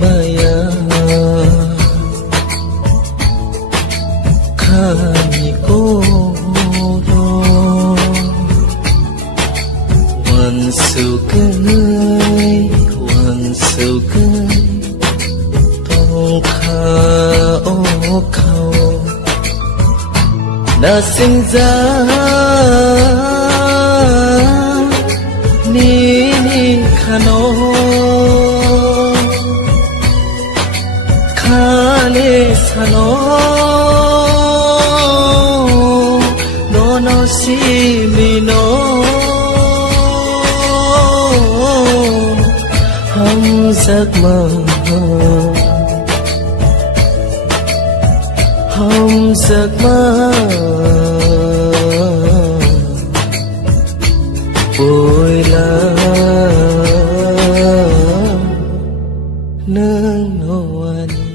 maya khani ko do wan su kai tong kha o khao na sinh ra ni khano khane sano no si mi no hum giấc mơ bồi la nương no anh